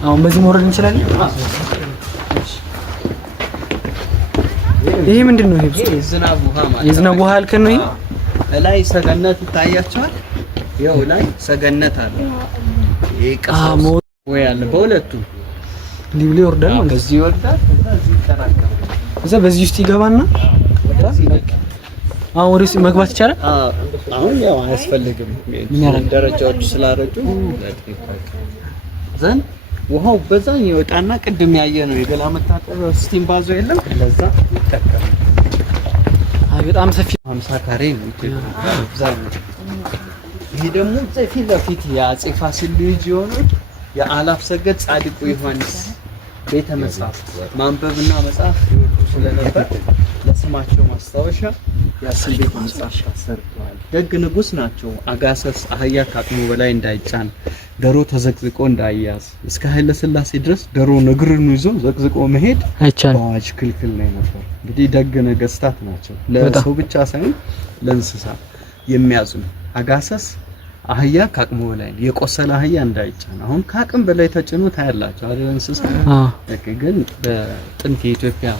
አሁን በዚህ መውረድ እንችላለን። ይሄ ምንድነው? ይሄ የዝናብ ውሃ ማለት የዝናብ ውሃ አልከን ነው። ይሄ ላይ ሰገነት ይታያቸዋል። ያው ላይ ሰገነት አለ። ይሄ ቀሳው ወይ አለ በሁለቱም ሊብሊ ይወርዳል ማለት በዚህ ይወርዳል፣ ከዛ እዚህ ይጠራቀማል። ከዛ በዚህ ውስጥ ይገባና አሁን ወደ ውስጥ መግባት ይቻላል። አሁን ያው አያስፈልግም ደረጃዎች ስላረጁ ዘን ውሃው በዛኝ ይወጣና ቅድም ያየ ነው የገላ መታጠቢያ ስቲም ባዞ የለም ለዛ ይጠቀማል። በጣም ሰፊ 50 ካሬ ነው ይዛው። ይሄ ደግሞ ሰፊ ለፊት የአጼ ፋሲል ልጅ የሆነ የአላፍ ሰገድ ጻድቁ ዮሐንስ ቤተ መጻሕፍት ማንበብና መጻፍ ይወዱ ስለነበር ለስማቸው ማስታወሻ ያስል ቤተ መጻሕፍት አሰርተዋል። ደግ ንጉስ ናቸው። አጋሰስ አህያ ከአቅሙ በላይ እንዳይጫን ደሮ ተዘቅዝቆ እንዳይያዝ እስከ ኃይለ ሥላሴ ድረስ ደሮ እግሩን ይዞ ዘቅዝቆ መሄድ አይቻልም፣ አዋጅ ክልክል ነው ነበር። እንግዲህ ደግ ነገስታት ናቸው። ለሰው ብቻ ሳይሆን ለእንስሳ የሚያዝኑ። አጋሰስ አህያ ከአቅሙ በላይ የቆሰለ አህያ እንዳይጫን አሁን ከአቅም በላይ ተጭኖ ታያላችሁ አይደል? እንስሳ ግን በጥንት የኢትዮጵያ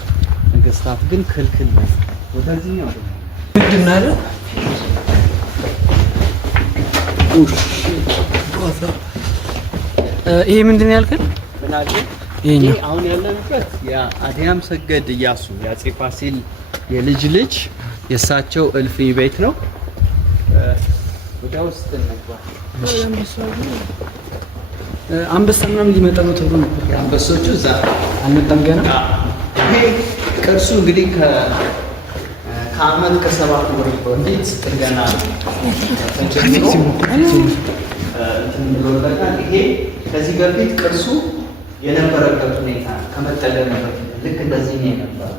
ነገስታት ግን ክልክል ነው። ወደዚህኛው ምንድነው አይደል? ይሄ ምንድነው ያልከን? ምን አለ? ይሄ አሁን ያለንበት የአዲያም ሰገድ ኢያሱ የአጼ ፋሲል የልጅ ልጅ የሳቸው እልፍኝ ቤት ነው። ወደ ውስጥ እንግባ። አንበሳ ምናምን ሊመጣ ነው ተብሎ ነበር። አንበሶቹ እዛ አልመጣም ገና። ይሄ ቅርሱ እንግዲህ ከአመት ከ7 ወር በፊት ጥገና ይሄ ከዚህ በፊት ቅርሱ የነበረበት ሁኔታ ከመጠገን በፊት ልክ እንደዚህ ነው ነበር።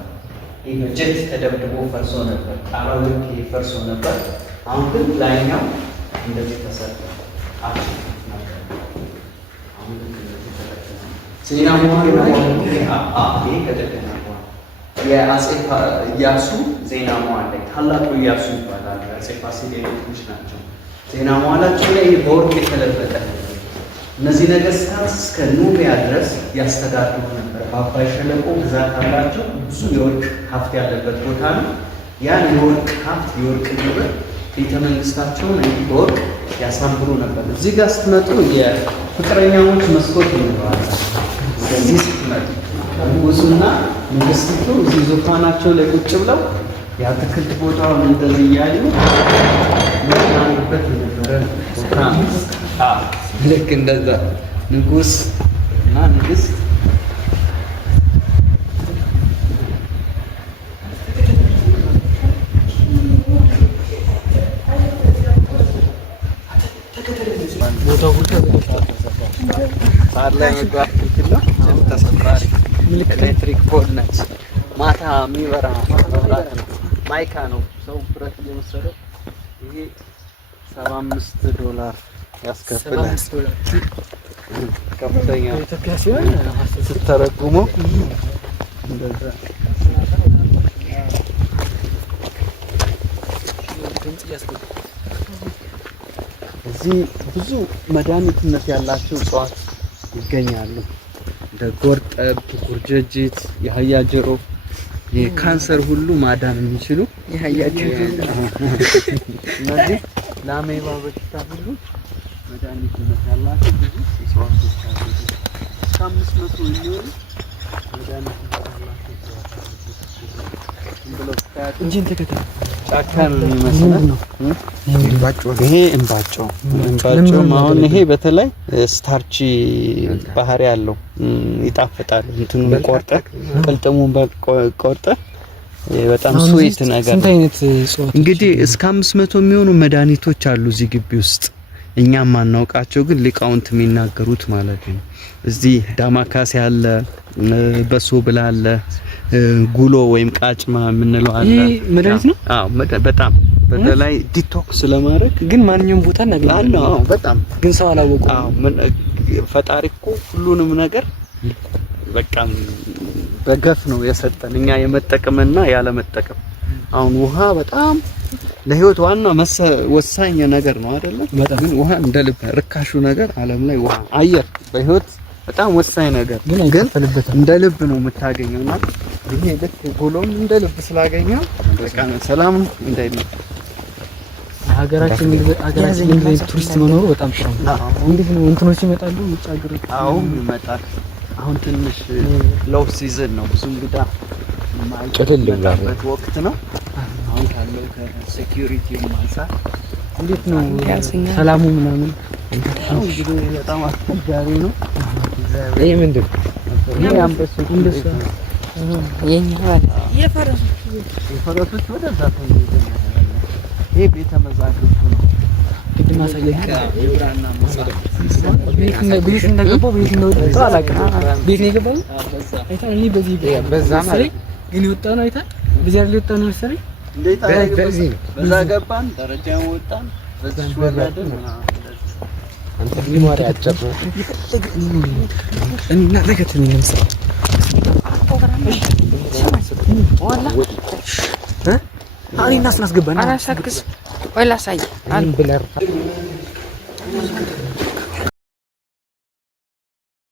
ይሄ ጀት ተደብድቦ ፈርሶ ነበር። ጣራው ልክ ፈርሶ ነበር። አሁን ግን ላይኛው እንደዚህ ተሰርቷል። አሁን ዜና መዋዕል ይሄ ከደገና የአጼ ኢያሱ ዜና መዋዕል ላይ ታላቁ ኢያሱ ይባላል። አጼ ፋሲል ልጆች ናቸው። ዜና መዋዕላቸው ላይ በወርቅ የተለበጠ እነዚህ ነገስታት እስከ ኑቢያ ድረስ ያስተዳድሩ ነበር። በአባይ ሸለቆ ግዛት አላቸው። ብዙ የወርቅ ሀብት ያለበት ቦታ ነው። ያን የወርቅ ሀብት የወርቅ ንብረት ቤተ መንግስታቸውን በወርቅ ያሳምሩ ነበር። እዚህ ጋር ስትመጡ የፍቅረኛሞች መስኮት ይኖራል። ስለዚህ ስትመጡ ንጉሱና ንግስቲቱ እዚህ ዙፋናቸው ላይ ቁጭ ብለው የአትክልት ቦታውን እንደዚህ እያዩ የሚያዩበት የነበረ ቦታ ልክ እንደዛ ንጉስ እና ንግስት ኤሌክትሪክ ፖል ነች። ማታ የሚበራ መብራት ነው። ማይካ ነው። ሰው ብረት እየወሰደው ይሄ $75 ያስከፍላል። ከፍተኛ ኢትዮጵያ ሲሆን ስትተረጉሞ እንደዛ እዚህ ብዙ መድኃኒትነት ያላቸው እጽዋት ይገኛሉ። እንደ ጎርጠብ፣ ጉርጀጅት፣ የአህያ ጆሮ የካንሰር ሁሉ ማዳን የሚችሉ የአህያ ጆሮ እነዚህ ለአሜባ በሽታ ሁሉ መድኃኒትነት ያላቸው ብዙ እጽዋቶች አሉ። ከ500 የሚሆኑ መድኃኒትነት ያላቸው እጽዋት አሉ። እንጂን ተከታታይ ጫካ ነው የሚመስለው። ይሄ እንባጮ አሁን ይሄ በተለይ ስታርቺ ባህሪ ያለው ይጣፍጣል። እንትኑን ቆርጠ ቅልጥሙን ቆርጠ በጣም ስዊት ነገር። ስንት አይነት እጽዋት እንግዲህ እስከ 500 የሚሆኑ መድኃኒቶች አሉ እዚህ ግቢ ውስጥ እኛም ማናውቃቸው ግን ሊቃውንት የሚናገሩት ማለት ነው። እዚህ ዳማካሴ አለ፣ በሶ ብላ አለ፣ ጉሎ ወይም ቃጭማ የምንለው አለ። ይሄ መድኃኒት ነው። አዎ በጣም በተለይ ዲቶክስ ለማድረግ ግን ማንኛውም ቦታ እናገኛለን። አዎ በጣም ግን ሰው አላወቀው። አዎ ፈጣሪ እኮ ሁሉንም ነገር በቃ በገፍ ነው የሰጠን እኛ የመጠቀምና ያለ መጠቀም። አሁን ውሃ በጣም ለህይወት ዋና ወሳኝ ነገር ነው አይደለ? ግን ውሃ እንደልብ ርካሹ ነገር ዓለም ላይ ውሃ፣ አየር በህይወት በጣም ወሳኝ ነገር ግን እንደ ልብ ነው የምታገኘው እና ይሄ ልክ ጎሎም እንደ ልብ ስላገኘው በቃ ሰላም እንዳይመጣ ሀገራችን ቱሪስት መኖሩ በጣም ጥሩ ነው። እንዴት ነው እንትኖች ይመጣሉ ውጭ ሀገሮች? አዎ ይመጣል። አሁን ትንሽ ሎው ሲዝን ነው፣ ብዙ እንግዳ የማይመጣበት ወቅት ነው። አሁን ካለው ከሴኩሪቲ አንፃር እንዴት ነው ሰላሙ ምናምን? እንግዲህ በጣም አስቸጋሪ ነው። ይሄ ምንድን ነው? ይሄ አንበሶች የኛ ማለት የፈረሶች ወደዛ ይሄ ቤተ መዛግብቱ ነው። ቅድም አሳየኝ። የብራና መጽሐፍ ቤት እንደገባው ቤት እንደወጣው አላውቅም። ቤት ነው የገባው አይተህ? እኔ በዛ ማለት ግን የወጣው ነው አይተህ? በዚያ ላይ የወጣው ነው መሰለኝ። እንዴት በዚህ ነው። በዛ ገባን፣ ደረጃውን ወጣን፣ በዚህ ወረድን። አንተ ግን ማሪ አጨፈ እና ለከተም ነው ዋላ አሪ እናስገባና አላሳክስ ወይ ላሳይ ብለር